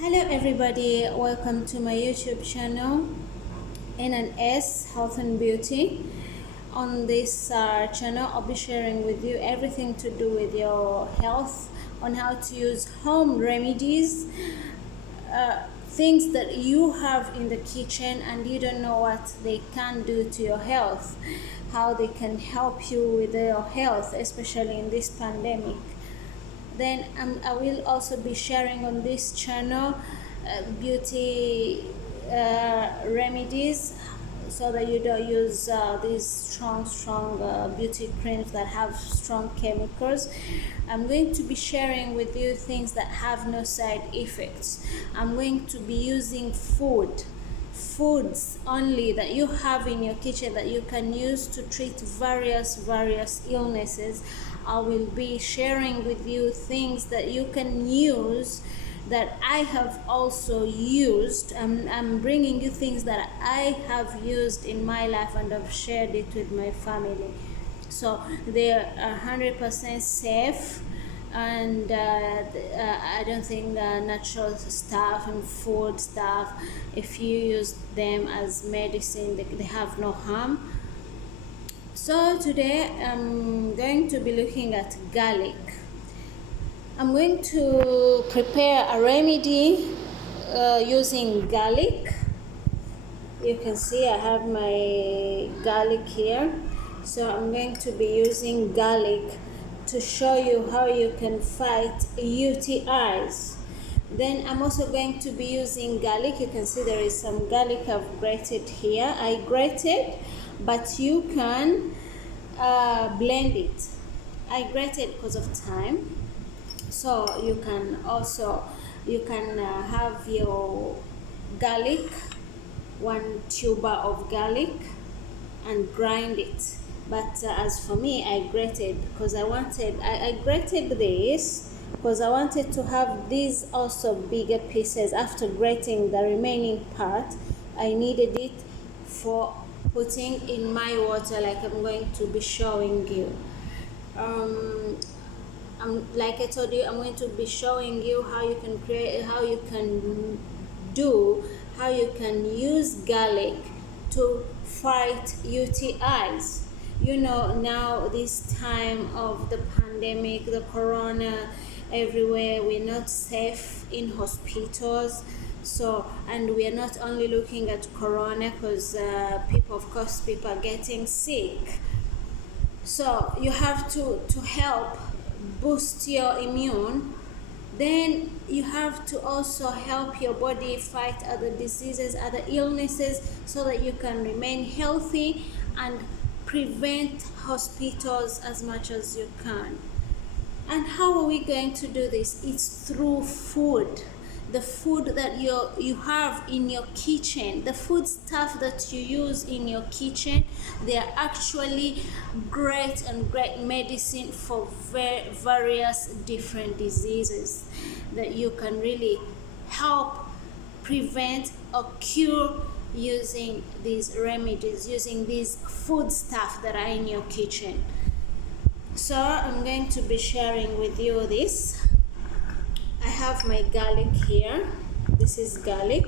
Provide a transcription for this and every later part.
Hello everybody, welcome to my YouTube channel N&S Health and Beauty. On this channel I'll be sharing with you everything to do with your health, on how to use home remedies, things that you have in the kitchen and you don't know what they can do to your health, how they can help you with your health, especially in this pandemic. Then I will also be sharing on this channel beauty remedies, so that you don't use these strong beauty creams that have strong chemicals. I'm going to be sharing with you things that have no side effects. I'm going to be using foods only that you have in your kitchen that you can use to treat various illnesses. I will be sharing with you things that you can use that I have also used. I'm bringing you things that I have used in my life and I've shared it with my family, so they are 100% safe. And I don't think natural stuff and food stuff, if you use them as medicine, they have no harm. So today I'm going to be looking at garlic. I'm going to prepare a remedy using garlic. You can see I have my garlic here. So I'm going to be using garlic to show you how you can fight UTIs. Then I'm also going to be using garlic. You can see there is some garlic I've grated here. I grated, but you can blend it. I grated because of time. So you can have your garlic, one tuber of garlic, and grind it. But as for me, I grated because I grated this because I wanted to have these also bigger pieces. After grating the remaining part, I needed it for putting in my water, like I'm going to be showing you. Like I told you, I'm going to be showing you how you can use garlic to fight UTIs. You know, now this time of the pandemic, the corona everywhere, we're not safe in hospitals. So, and we are not only looking at corona because people are getting sick. So you have to help boost your immune. Then you have to also help your body fight other diseases, other illnesses, so that you can remain healthy and prevent hospitals as much as you can. And how are we going to do this? It's through food. The food that you have in your kitchen, the food stuff that you use in your kitchen, they are actually great medicine for various different diseases that you can really help prevent or cure using these remedies, using these food stuff that are in your kitchen. So I'm going to be sharing with you this. I have my garlic here. This is garlic.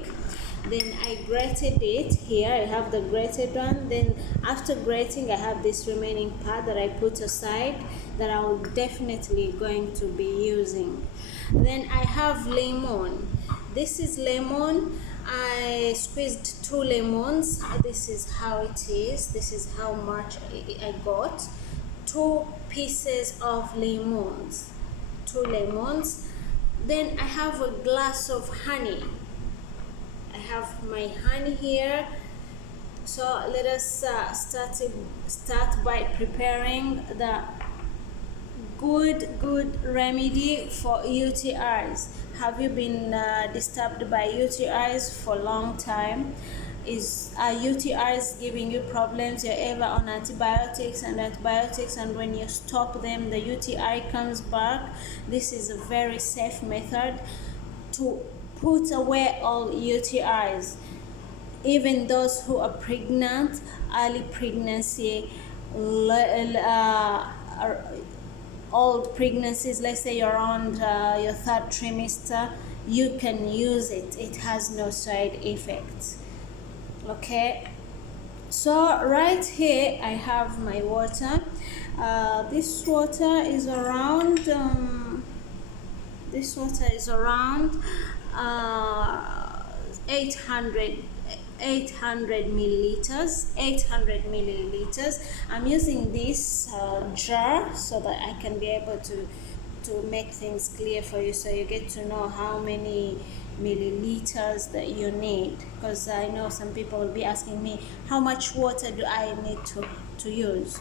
Then I grated it here. I have the grated one. Then after grating, I have this remaining part that I put aside that I will definitely going to be using. Then I have lemon. This is lemon. I squeezed 2 lemons. This is how it is. This is how much I got. 2 pieces of lemons. 2 lemons. Then I have a glass of honey. I have my honey here. So let us start by preparing the good remedy for UTIs. Have you been disturbed by UTIs for a long time? Are UTIs giving you problems? You're ever on antibiotics, and when you stop them, the UTI comes back. This is a very safe method to put away all UTIs. Even those who are pregnant, early pregnancy, old pregnancies, let's say you're on your 3rd trimester, you can use it. It has no side effects. Okay, so right here I have my water. This water is around uh, 800 800 milliliters. I'm using this jar so that I can be able to make things clear for you, so you get to know how many milliliters that you need, because I know some people will be asking me how much water do I need to use.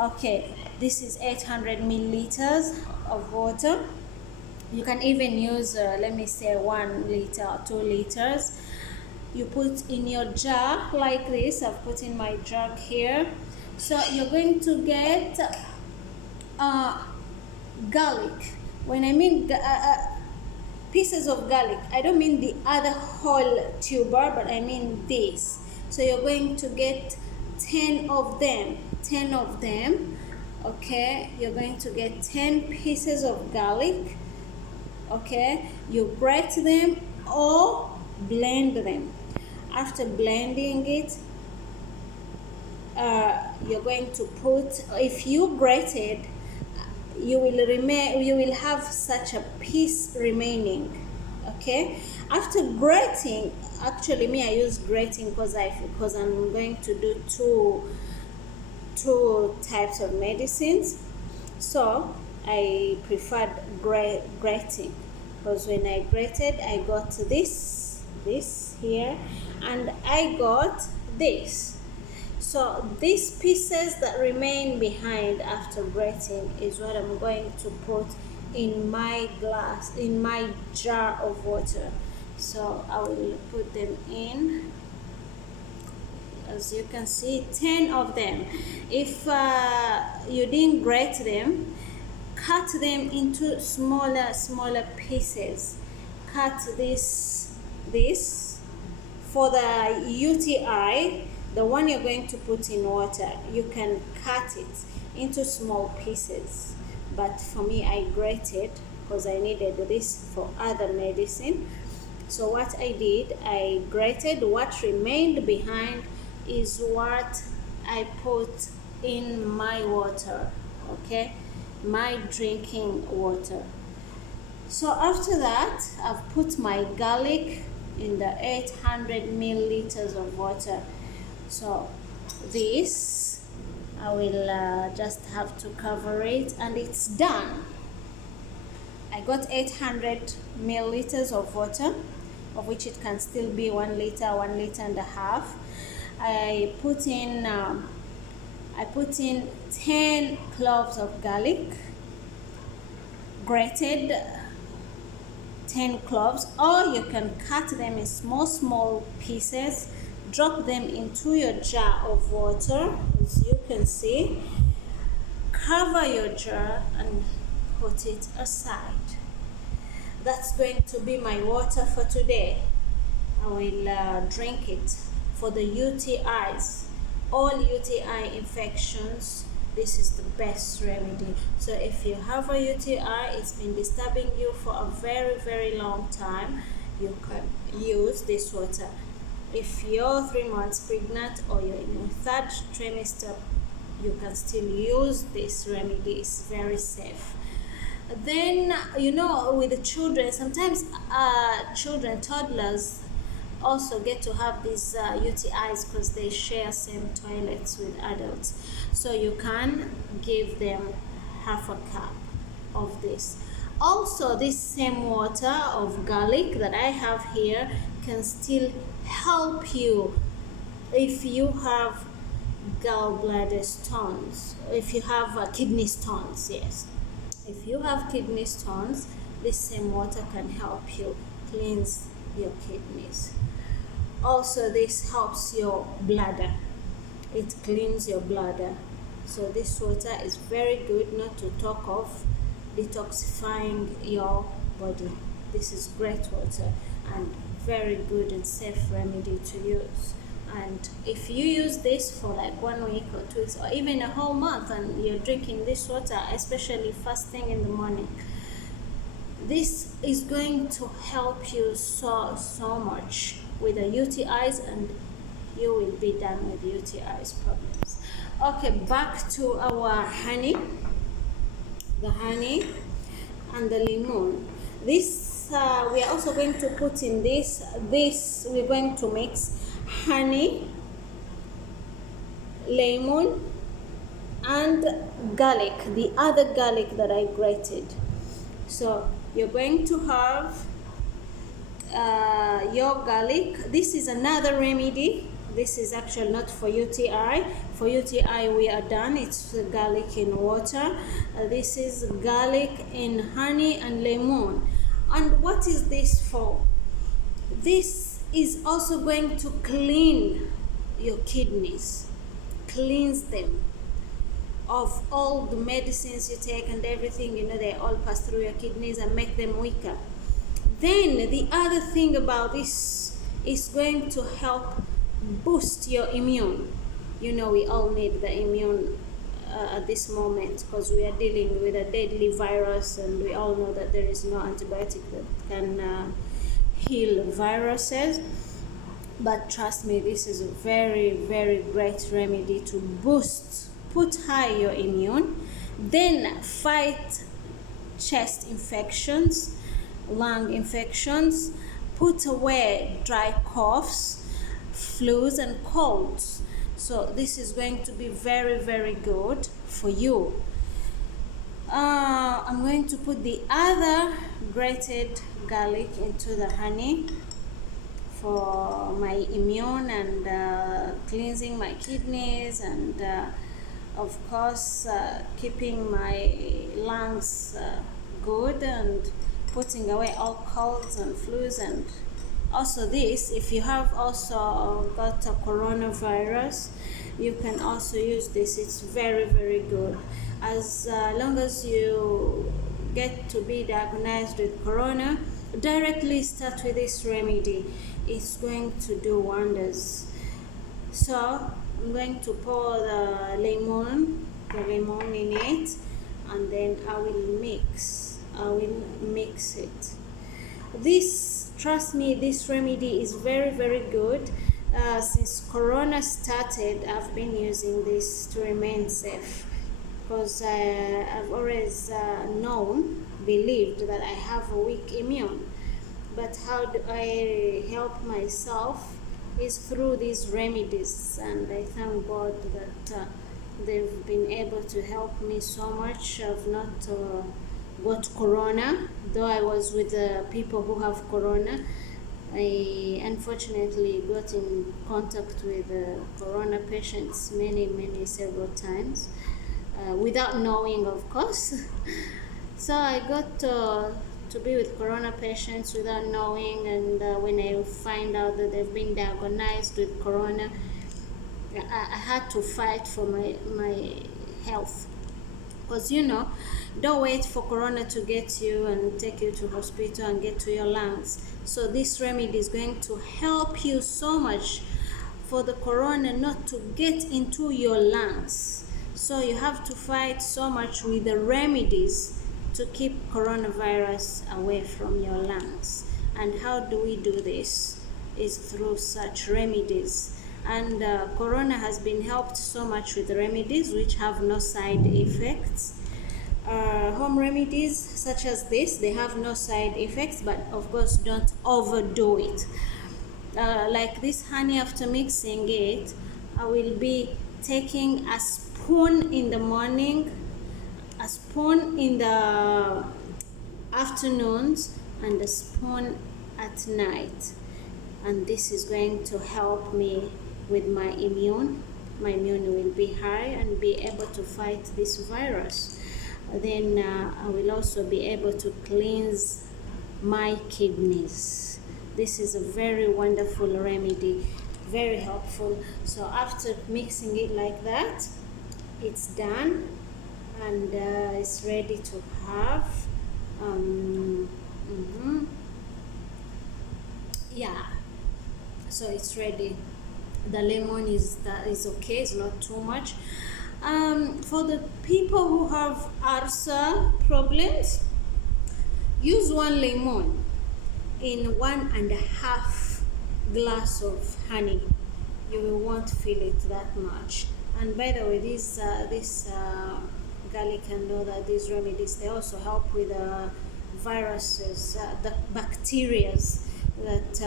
Okay, this is 800 milliliters of water. You can even use let me say 1 liter or 2 liters. You put in your jar like this. I've put in my jug here. So you're going to get garlic. When I mean pieces of garlic, I don't mean the other whole tuber, but I mean this. So you're going to get 10 of them. Okay, you're going to get 10 pieces of garlic. Okay, you grate them or blend them. After blending it, you're going to put, if you grate it, you will have such a piece remaining. Okay, after grating, actually me I use grating because I'm going to do two types of medicines, so I preferred grating, because when I grated I got this here and I got this. So these pieces that remain behind after grating is what I'm going to put in my jar of water. So I will put them in. As you can see, 10 of them. If you didn't grate them, cut them into smaller pieces. Cut this for the UTI, the one you're going to put in water, you can cut it into small pieces, but for me I grated because I needed this for other medicine. So what I did, I grated. What remained behind is what I put in my water. Okay, my drinking water. So after that, I've put my garlic in the 800 milliliters of water. So this, I will just have to cover it and it's done. I got 800 milliliters of water, of which it can still be 1 liter, 1 liter and a half. I put in 10 cloves of garlic, grated 10 cloves, or you can cut them in small pieces. Drop them into your jar of water, as you can see. Cover your jar and put it aside. That's going to be my water for today. I will drink it for the UTIs. All UTI infections, this is the best remedy. So if you have a UTI, it's been disturbing you for a very long time, you can use this water. If you're 3 months pregnant or you're in your 3rd trimester, you can still use this remedy. It's very safe. Then, with the children, sometimes toddlers also get to have these UTIs because they share same toilets with adults. So you can give them half a cup of this. Also, this same water of garlic that I have here can still help you if you have gallbladder stones, if you have kidney stones. Yes, if you have kidney stones, this same water can help you cleanse your kidneys. Also, this helps your bladder. It cleans your bladder. So this water is very good, not to talk of detoxifying your body. This is great water and very good and safe remedy to use. And if you use this for like 1 week or 2 weeks or even a whole month and you're drinking this water, especially first thing in the morning, This is going to help you so much with the UTIs, and you will be done with UTIs problems. Okay, back to our honey, the honey and the lemon. This we are also going to put in this we're going to mix honey, lemon, and garlic, the other garlic that I grated. So you're going to have your garlic. This is another remedy. This is actually not for UTI. For UTI we are done. It's garlic in water. This is garlic in honey and lemon. And what is this for? This is also going to clean your kidneys, cleanse them of all the medicines you take and everything. They all pass through your kidneys and make them weaker. Then the other thing about this is going to help boost your immune. We all need the immune at this moment, because we are dealing with a deadly virus, and we all know that there is no antibiotic that can heal viruses. But trust me, this is a very, very great remedy to put high your immune, then fight chest infections, lung infections, put away dry coughs, flus, and colds. So this is going to be very, very good for you. I'm going to put the other grated garlic into the honey for my immune and cleansing my kidneys, and of course keeping my lungs good, and putting away all colds and flus. And also this, if you have also got a coronavirus, you can also use this. It's very, very good. As long as you get to be diagnosed with corona, directly start with this remedy. It's going to do wonders. So I'm going to pour the lemon in it, and then I will mix it. This, trust me, this remedy is very, very good. Since corona started, I've been using this to remain safe, because I've always believed that I have a weak immune. But how do I help myself is through these remedies, and I thank God that they've been able to help me so much. I've not got corona, though I was with people who have corona. I unfortunately got in contact with corona patients several times, without knowing, of course. So I got to be with corona patients without knowing, and when I find out that they've been diagnosed with corona, I had to fight for my health. Because don't wait for corona to get you and take you to hospital and get to your lungs. So this remedy is going to help you so much for the corona not to get into your lungs. So you have to fight so much with the remedies to keep coronavirus away from your lungs. And how do we do this? Is through such remedies. And corona has been helped so much with remedies which have no side effects. Home remedies such as this, they have no side effects, but of course don't overdo it. Like this honey, after mixing it, I will be taking a spoon in the morning, a spoon in the afternoons, and a spoon at night. And this is going to help me with my immune. My immune will be high and be able to fight this virus. Then I will also be able to cleanse my kidneys. This is a very wonderful remedy, very helpful. So after mixing it like that, it's done, and it's ready to have. Yeah, so it's ready. The lemon is okay, it's not too much. For the people who have ulcer problems, use 1 lemon in 1.5 glass of honey. You won't feel it that much. And by the way, this garlic and all that, these remedies, they also help with viruses, the bacterias that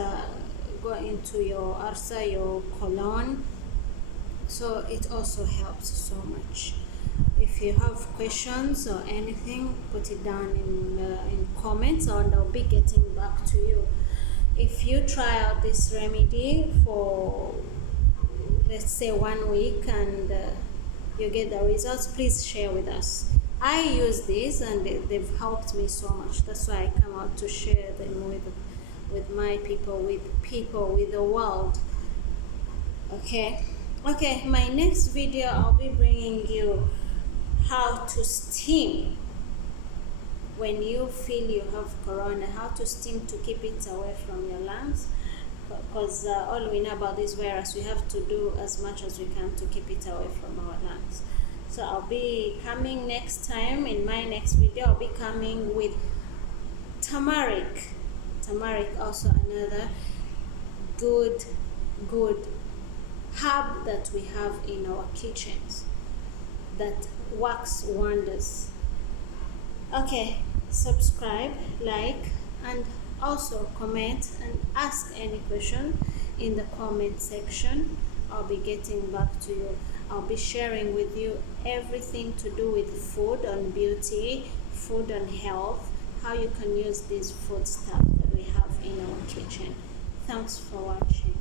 go into your ulcer, your colon. So it also helps so much. If you have questions or anything, put it down in comments, and I'll be getting back to you. If you try out this remedy for, let's say, 1 week, and you get the results, please share with us. I use this and they've helped me so much. That's why I come out to share them with my people, with the world. Okay, my next video, I'll be bringing you how to steam when you feel you have corona, how to steam to keep it away from your lungs, because all we know about this virus, we have to do as much as we can to keep it away from our lungs. So I'll be coming next time. In my next video, I'll be coming with turmeric, also another good herb that we have in our kitchens that works wonders. Okay, subscribe, like, and also comment and ask any question in the comment section. I'll be getting back to you. I'll be sharing with you everything to do with food and beauty, food and health, how you can use these food stuff that we have in our kitchen. Thanks for watching.